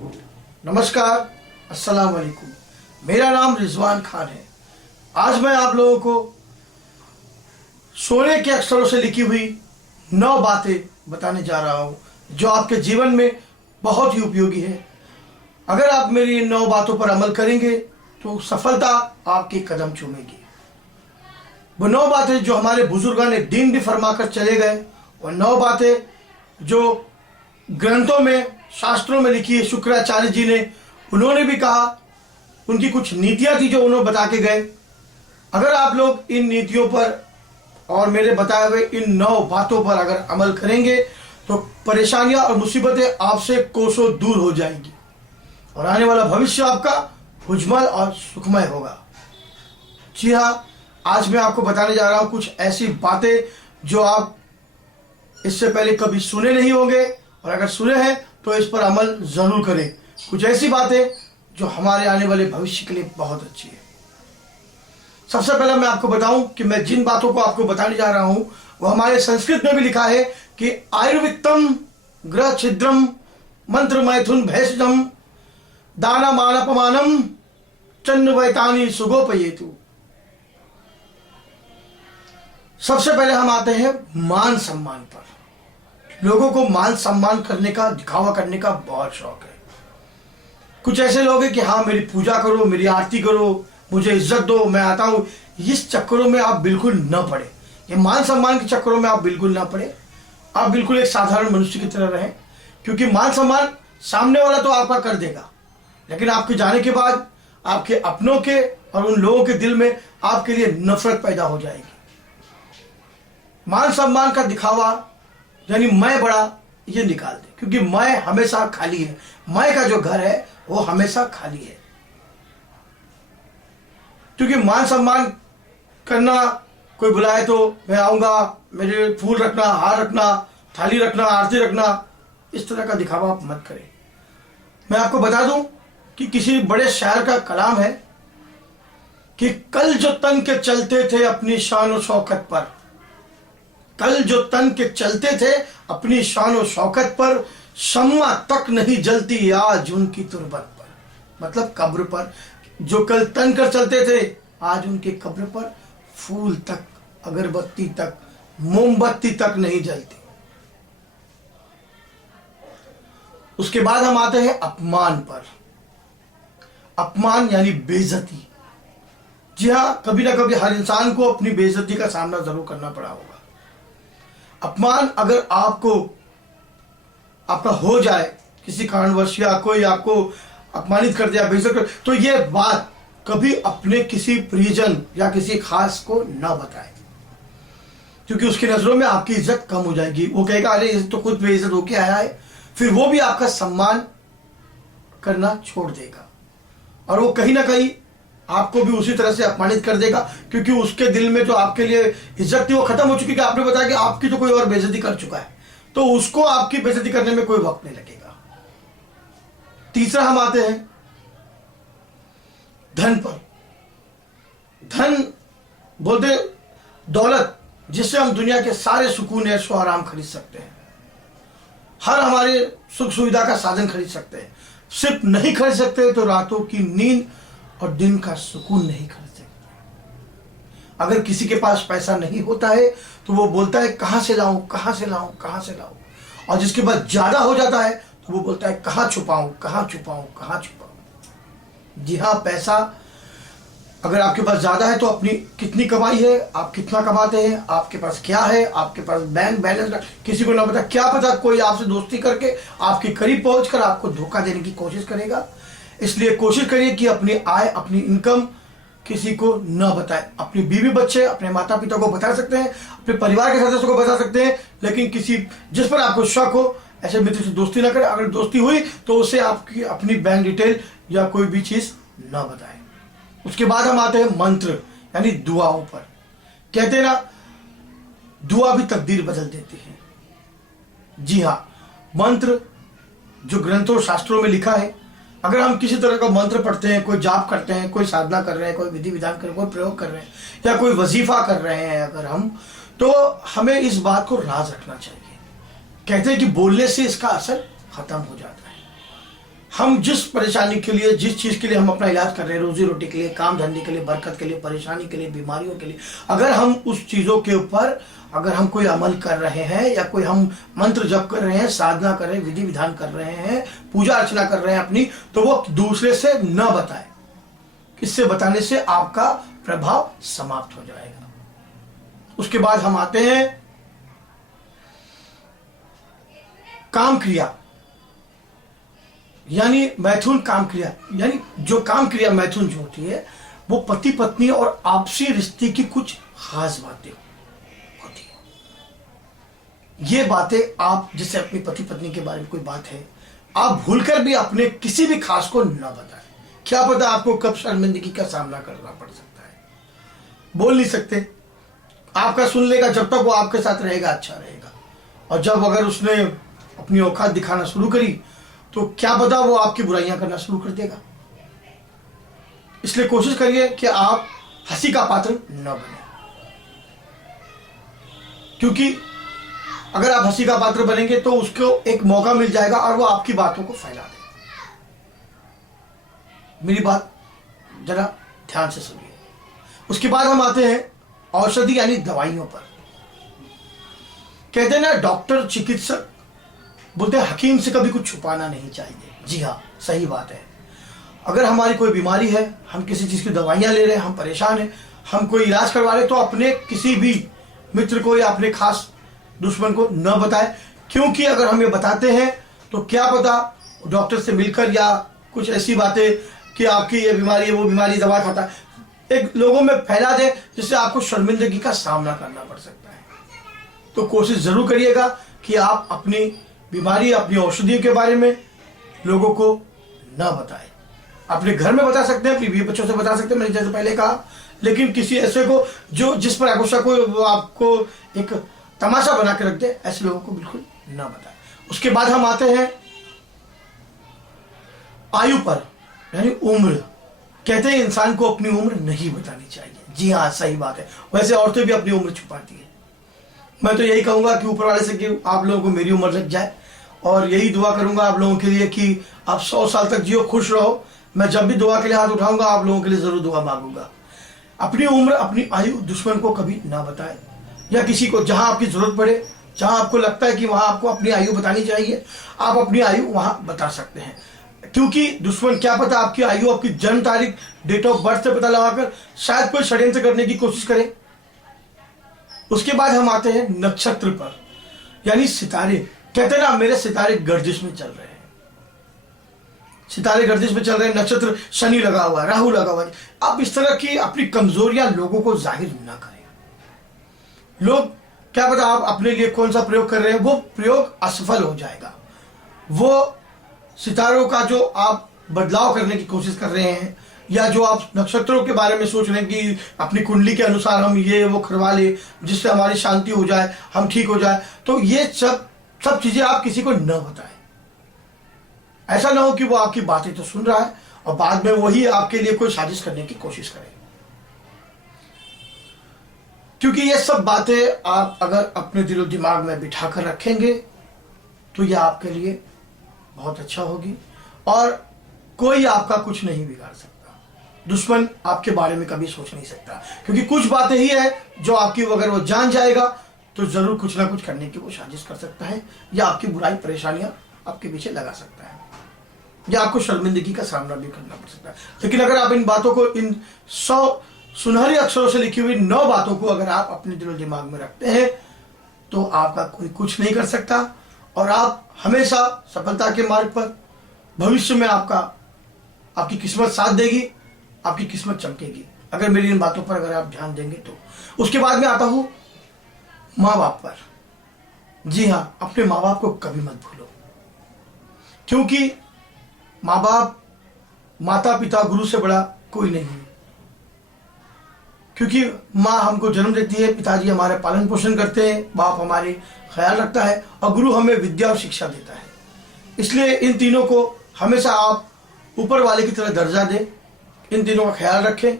नमस्कार, अस्सलाम वालेकुम। मेरा नाम रिजवान खान है। आज मैं आप लोगों को सोने के अक्षरों से लिखी हुई 9 बातें बताने जा रहा हूं जो आपके जीवन में बहुत ही उपयोगी है। अगर आप मेरी इन 9 बातों पर अमल करेंगे तो सफलता आपके कदम चूमेगी। वो 9 बातें जो हमारे बुजुर्गों ने दीन भी फरमा कर चले गए, और 9 बातें जो ग्रंथों में, शास्त्रों में लिखी है। शुक्राचार्य जी ने, उन्होंने भी कहा, उनकी कुछ नीतियां थी जो उन्होंने बता के गए। अगर आप लोग इन नीतियों पर और मेरे बताए हुए इन 9 बातों पर अगर अमल करेंगे तो परेशानियां और मुसीबतें आपसे कोसों दूर हो जाएंगी और आने वाला भविष्य आपका उज्जवल और सुखमय होगा। जी हाँ, आज मैं आपको बताने जा रहा हूं कुछ ऐसी बातें जो आप इससे पहले कभी सुने नहीं होंगे, और अगर सुने हैं तो इस पर अमल जरूर करें। कुछ ऐसी बातें जो हमारे आने वाले भविष्य के लिए बहुत अच्छी है। सबसे पहले मैं आपको बताऊं कि मैं जिन बातों को आपको बताने जा रहा हूं वो हमारे संस्कृत में भी लिखा है कि आयुर्वित्तम ग्रह छिद्रम मंत्र मैथुन भैषजम दाना मानपमानम चन्न वैतानी सुगोपयेतु। सबसे पहले हम आते हैं मान सम्मान पर। लोगों को मान सम्मान करने का, दिखावा करने का बहुत शौक है। कुछ ऐसे लोग हैं कि हाँ, मेरी पूजा करो, मेरी आरती करो, मुझे इज्जत दो, मैं आता हूं। इस चक्करों में आप बिल्कुल न पड़े। ये मान सम्मान के चक्करों में आप बिल्कुल ना पड़े। आप बिल्कुल एक साधारण मनुष्य की तरह रहें, क्योंकि मान सम्मान सामने वाला तो आपका कर देगा, लेकिन आपके जाने के बाद आपके अपनों के और उन लोगों के दिल में आपके लिए नफरत पैदा हो जाएगी। मान सम्मान का दिखावा यानी मैं बड़ा, ये निकाल दे, क्योंकि मैं हमेशा खाली है। मैं का जो घर है वो हमेशा खाली है। क्योंकि मान सम्मान करना, कोई बुलाए तो मैं आऊंगा, मेरे फूल रखना, हार रखना, थाली रखना, आरती रखना, इस तरह का दिखावा आप मत करें। मैं आपको बता दूं कि किसी बड़े शायर का कलाम है कि कल जो तन के चलते थे अपनी शान और शौकत पर, कल जो तन के चलते थे अपनी शान और शौकत पर, शम्मा तक नहीं जलती आज उनकी तुरबत पर। मतलब कब्र पर। जो कल तन कर चलते थे, आज उनके कब्र पर फूल तक, अगरबत्ती तक, मोमबत्ती तक नहीं जलती। उसके बाद हम आते हैं अपमान पर। अपमान यानी बेइज्जती। जी हां, कभी ना कभी हर इंसान को अपनी बेइज्जती का सामना जरूर करना पड़ा होगा। अपमान अगर आपका हो जाए किसी कारणवश, या कोई आपको अपमानित कर दिया, बेइज्जत कर, तो ये बात कभी अपने किसी परिजन या किसी खास को न बताएं, क्योंकि उसकी नजरों में आपकी इज्जत कम हो जाएगी। वो कहेगा अरे ये तो खुद बेइज्जत होके आया है, फिर वो भी आपका सम्मान करना छोड़ देगा और वो कहीं ना कहीं आपको भी उसी तरह से अपमानित कर देगा, क्योंकि उसके दिल में जो आपके लिए इज्जत थी वो खत्म हो चुकी है। आपने बताया कि आपकी तो कोई और बेइज्जती कर चुका है, तो उसको आपकी बेइज्जती करने में कोई वक्त नहीं लगेगा। तीसरा हम आते हैं धन पर। धन बोलते दौलत, जिससे हम दुनिया के सारे सुकून, ऐशो आराम खरीद सकते हैं, हर हमारे सुख सुविधा का साधन खरीद सकते हैं। सिर्फ नहीं खरीद सकते तो रातों की नींद और दिन का सुकून नहीं खरीद सकते। अगर किसी के पास पैसा नहीं होता है तो वो बोलता है कहां से लाऊं, कहां से लाऊं, कहां से लाऊं, और जिसके पास ज्यादा हो जाता है तो वो बोलता है कहां छुपाऊं, कहां छुपाऊं, कहां छुपाऊं। जी हां, पैसा अगर आपके पास ज्यादा है तो अपनी कितनी कमाई है, आप कितना कमाते हैं, आपके पास क्या है, आपके पास बैंक बैलेंस किसी को ना पता। क्या पता कोई आपसे दोस्ती करके आपके करीब पहुंचकर आपको धोखा देने की कोशिश करेगा। इसलिए कोशिश करिए कि अपनी आय, अपनी इनकम किसी को न बताएं। अपनी बीवी बच्चे, अपने माता पिता को बता सकते हैं, अपने परिवार के सदस्यों को बता सकते हैं, लेकिन किसी जिस पर आपको शक हो ऐसे मित्र से दोस्ती ना करें। अगर दोस्ती हुई तो उसे आपकी अपनी बैंक डिटेल या कोई भी चीज न बताएं। उसके बाद हम आते हैं मंत्र यानी दुआओं पर। कहते हैं ना, दुआ भी तकदीर बदल देती है। जी हाँ, मंत्र जो ग्रंथों शास्त्रों में लिखा है, अगर हम किसी तरह का मंत्र पढ़ते हैं, कोई जाप करते हैं, कोई साधना कर रहे हैं, कोई विधि विधान कर रहे हैं, कोई प्रयोग कर रहे हैं, या कोई वजीफा कर रहे हैं अगर हम, तो हमें इस बात को राज रखना चाहिए। कहते हैं कि बोलने से इसका असर खत्म हो जाता है। हम जिस परेशानी के लिए, जिस चीज़ के लिए हम अपना इलाज कर रहे हैं, रोजी रोटी के लिए, काम धंधे के लिए, बरकत के लिए, परेशानी के लिए, बीमारियों के लिए, अगर हम उस चीज़ों के ऊपर अगर हम कोई अमल कर रहे हैं या कोई हम मंत्र जप कर रहे हैं, साधना कर रहे हैं, विधि विधान कर रहे हैं, पूजा अर्चना कर रहे हैं अपनी, तो वो दूसरे से न बताए। इससे बताने से आपका प्रभाव समाप्त हो जाएगा। उसके बाद हम आते हैं काम क्रिया, यानी मैथुन काम क्रिया, यानी जो काम क्रिया मैथुन जो होती है वो पति पत्नी और आपसी रिश्ते की कुछ खास बातें होती है। ये बातें आप जैसे अपनी पति पत्नी के बारे में कोई बात है, आप भूलकर भी अपने किसी भी खास को न बताएं। क्या पता आपको कब शर्मिंदगी का सामना करना पड़ सकता है। बोल नहीं सकते, आपका सुन लेगा, जब तक वो आपके साथ रहेगा अच्छा रहेगा, और जब अगर उसने अपनी औकात दिखाना शुरू करी तो क्या पता वो आपकी बुराइयां करना शुरू कर देगा। इसलिए कोशिश करिए कि आप हंसी का पात्र न बने, क्योंकि अगर आप हंसी का पात्र बनेंगे तो उसको एक मौका मिल जाएगा और वो आपकी बातों को फैला देगा। मेरी बात जरा ध्यान से सुनिए। उसके बाद हम आते हैं औषधि यानी दवाइयों पर। कहते हैं ना, डॉक्टर चिकित्सक बोलते हैं हकीम से कभी कुछ छुपाना नहीं चाहिए। जी हाँ, सही बात है। अगर हमारी कोई बीमारी है, हम किसी चीज़ की दवाइयाँ ले रहे हैं, हम परेशान हैं, हम कोई इलाज करवा रहे हैं, तो अपने किसी भी मित्र को या अपने खास दुश्मन को न बताएं, क्योंकि अगर हम ये बताते हैं तो क्या पता डॉक्टर से मिलकर या कुछ ऐसी बातें कि आपकी ये बीमारी है, वो बीमारी, दवा खाता है, एक लोगों में फैला दे, जिससे आपको शर्मिंदगी का सामना करना पड़ सकता है। तो कोशिश जरूर करिएगा कि आप अपनी बीमारी, अपनी औषधियों के बारे में लोगों को न बताएं। अपने घर में बता सकते हैं, अपने बीवी बच्चों से बता सकते हैं, मैंने जैसे पहले कहा, लेकिन किसी ऐसे को जो जिस पर आगोशा को वो आपको एक तमाशा बना के रख दे, ऐसे लोगों को बिल्कुल न बताएं। उसके बाद हम आते हैं आयु पर, यानी उम्र। कहते हैं इंसान को अपनी उम्र नहीं बतानी चाहिए। जी हाँ, सही बात है। वैसे औरतें भी अपनी उम्र छुपाती है। मैं तो यही कहूंगा कि ऊपर वाले से कि आप लोगों को मेरी उम्र लग जाए, और यही दुआ करूंगा आप लोगों के लिए कि आप 100 साल तक जियो, खुश रहो। मैं जब भी दुआ के लिए हाथ उठाऊंगा आप लोगों के लिए जरूर दुआ मांगूंगा। अपनी उम्र, अपनी आयु दुश्मन को कभी ना बताए, या किसी को जहां आपकी जरूरत पड़े, जहां आपको लगता है कि वहां आपको अपनी आयु बतानी चाहिए, आप अपनी आयु वहां बता सकते हैं। क्योंकि दुश्मन क्या पता आपकी आयु, आपकी जन्म तारीख, डेट ऑफ बर्थ से पता लगाकर शायद कोई षड्यंत्र करने की कोशिश करे। उसके बाद हम आते हैं नक्षत्र पर, यानी सितारे। कहते हैं ना, मेरे सितारे गर्दिश में चल रहे हैं, सितारे गर्दिश में चल रहे हैं, नक्षत्र शनि लगा हुआ है, राहु लगा हुआ है। आप इस तरह की अपनी कमजोरियां लोगों को जाहिर ना करें। लोग क्या पता आप अपने लिए कौन सा प्रयोग कर रहे हैं, वो प्रयोग असफल हो जाएगा। वो सितारों का जो आप बदलाव करने की कोशिश कर रहे हैं, या जो आप नक्षत्रों के बारे में सोच रहे हैं कि अपनी कुंडली के अनुसार हम ये वो करवा ले जिससे हमारी शांति हो जाए, हम ठीक हो जाए, तो ये सब चीजें आप किसी को न बताएं। ऐसा ना हो कि वो आपकी बातें तो सुन रहा है और बाद में वही आपके लिए कोई साजिश करने की कोशिश करे। क्योंकि ये सब बातें आप अगर अपने दिलो दिमाग में बिठा कर रखेंगे तो ये आपके लिए बहुत अच्छा होगी, और कोई आपका कुछ नहीं बिगाड़ सकता। दुश्मन आपके बारे में कभी सोच नहीं सकता, क्योंकि कुछ बातें ही है जो आपकी अगर वो जान जाएगा तो जरूर कुछ ना कुछ करने की वो साजिश कर सकता है, या आपकी बुराई परेशानियां आपके पीछे लगा सकता है, या आपको शर्मिंदगी का सामना भी करना पड़ सकता है। लेकिन अगर आप इन बातों को, इन 100 सुनहरे अक्षरों से लिखी हुई 9 बातों को अगर आप अपने दिलो दिमाग में रखते हैं तो आपका कोई कुछ नहीं कर सकता, और आप हमेशा सफलता के मार्ग पर, भविष्य में आपकी किस्मत साथ देगी, आपकी किस्मत चमकेगी अगर मेरी इन बातों पर अगर आप ध्यान देंगे तो। उसके बाद में आता हूं माँ बाप पर। जी हाँ, अपने माँ बाप को कभी मत भूलो, क्योंकि माँ बाप, माता पिता, गुरु से बड़ा कोई नहीं है। क्योंकि माँ हमको जन्म देती है, पिताजी हमारे पालन पोषण करते हैं, बाप हमारे ख्याल रखता है, और गुरु हमें विद्या और शिक्षा देता है। इसलिए इन तीनों को हमेशा आप ऊपर वाले की तरह दर्जा दें, इन तीनों का ख्याल रखें।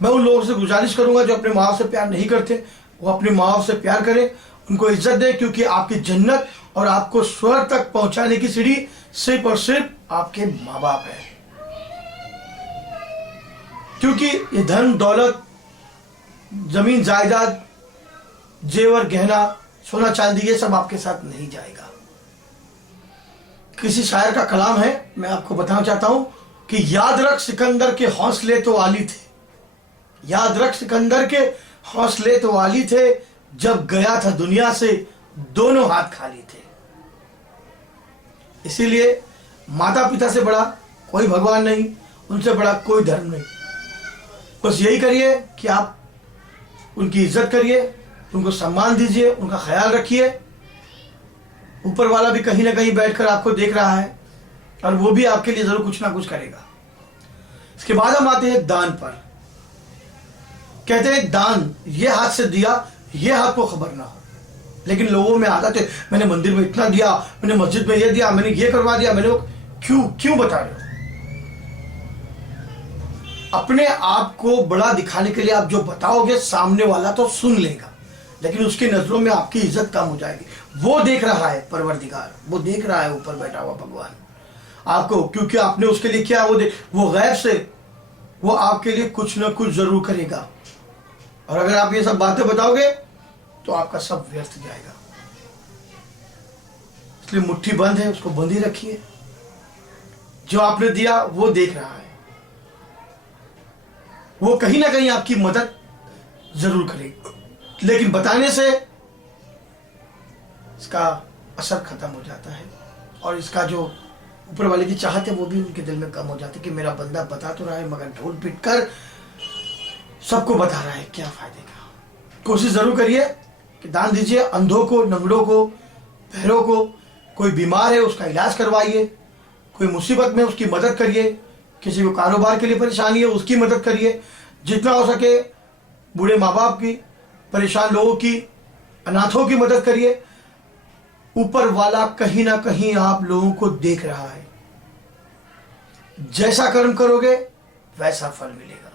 मैं उन लोगों से गुजारिश करूंगा जो अपने माँ बाप से प्यार नहीं करते, वो अपने माँ बाप से प्यार करें, उनको इज्जत दें, क्योंकि आपकी जन्नत और आपको स्वर्ग तक पहुंचाने की सीढ़ी सिर्फ और सिर्फ आपके माँ बाप है। क्योंकि ये धन दौलत, जमीन जायदाद, जेवर गहना, सोना चांदी, ये सब आपके साथ नहीं जाएगा। किसी शायर का कलाम है, मैं आपको बताना चाहता हूं कि याद रख सिकंदर के हौसले तो आली थे, याद रख सिकंदर के हौसले तो आली थे, जब गया था दुनिया से दोनों हाथ खाली थे। इसीलिए माता पिता से बड़ा कोई भगवान नहीं, उनसे बड़ा कोई धर्म नहीं। बस यही करिए कि आप उनकी इज्जत करिए, उनको सम्मान दीजिए, उनका ख्याल रखिए। ऊपर वाला भी कहीं ना कहीं बैठकर आपको देख रहा है और वो भी आपके लिए जरूर कुछ ना कुछ करेगा। इसके बाद हम आते हैं दान पर। कहते हैं दान ये हाथ से दिया, ये हाथ को खबर ना हो। लेकिन लोगों में आदत है, मैंने मंदिर में इतना दिया, मैंने मस्जिद में ये दिया, मैंने ये करवा दिया, मैंने वो। क्यों बता रहे हो? अपने आप को बड़ा दिखाने के लिए आप जो बताओगे, सामने वाला तो सुन लेगा, लेकिन उसकी नजरों में आपकी इज्जत कम हो जाएगी। वो देख रहा है परवरदिगार, वो देख रहा है ऊपर बैठा हुआ भगवान आपको, क्योंकि आपने उसके लिए किया। वो गैब से वो आपके लिए कुछ ना कुछ जरूर करेगा। और अगर आप ये सब बातें बताओगे तो आपका सब व्यर्थ जाएगा। इसलिए मुट्ठी बंद है, उसको बंद ही रखिए। जो आपने दिया वो देख रहा है, वो कहीं ना कहीं आपकी मदद जरूर करेगा, लेकिन बताने से इसका असर खत्म हो जाता है और इसका जो ऊपर वाले की चाहत है वो भी उनके दिल में कम हो जाती है कि मेरा बंदा बता तो रहा है मगर ढोल पीट कर सबको बता रहा है, क्या फायदे का। कोशिश जरूर करिए कि दान दीजिए। अंधों को, नंगड़ों को, बहरों को, कोई बीमार है उसका इलाज करवाइए, कोई मुसीबत में उसकी मदद करिए, किसी को कारोबार के लिए परेशानी है उसकी मदद करिए। जितना हो सके बूढ़े माँ बाप की, परेशान लोगों की, अनाथों की मदद करिए। ऊपर वाला कहीं ना कहीं आप लोगों को देख रहा है। जैसा कर्म करोगे वैसा फल मिलेगा।